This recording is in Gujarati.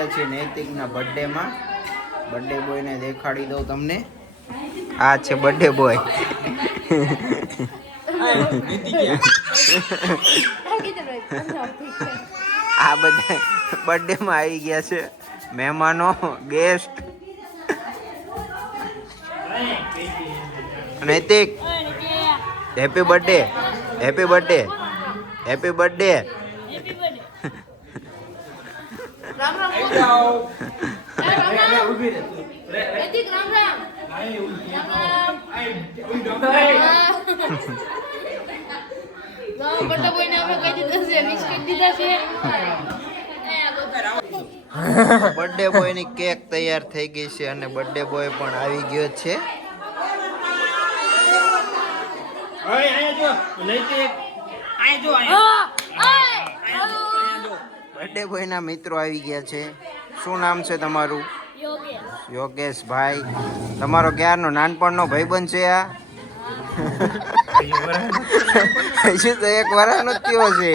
ગયા છીએ નૈતિકના બર્થડેમાં. બર્થડે બોયને દેખાડી દઉં તમને. આ છે બર્થડે બોય. આ બધા બર્થડેમાં આવી ગયા છે મહેમાનો, ગેસ્ટ. નૈતિક happy birthday, happy birthday, happy birthday. Ram Ram ઉભી રહે નૈતિક. રામ રામ બર્થડે બોયને અમે કહી દીધું છે, બિસ્કિટ દીધા છે. બર્થડે બોયની કેક તૈયાર થઈ ગઈ છે અને બર્થડે બોય પણ આવી ગયો છે. બર્થડે બોયના મિત્રો આવી ગયા છે. શું નામ છે તમારું? યોગેશ ભાઈ. તમારો ક્યારનો નાનપણનો ભાઈબંધ છે આ? હજુ તો 1 વર્ષનો જ થયો છે.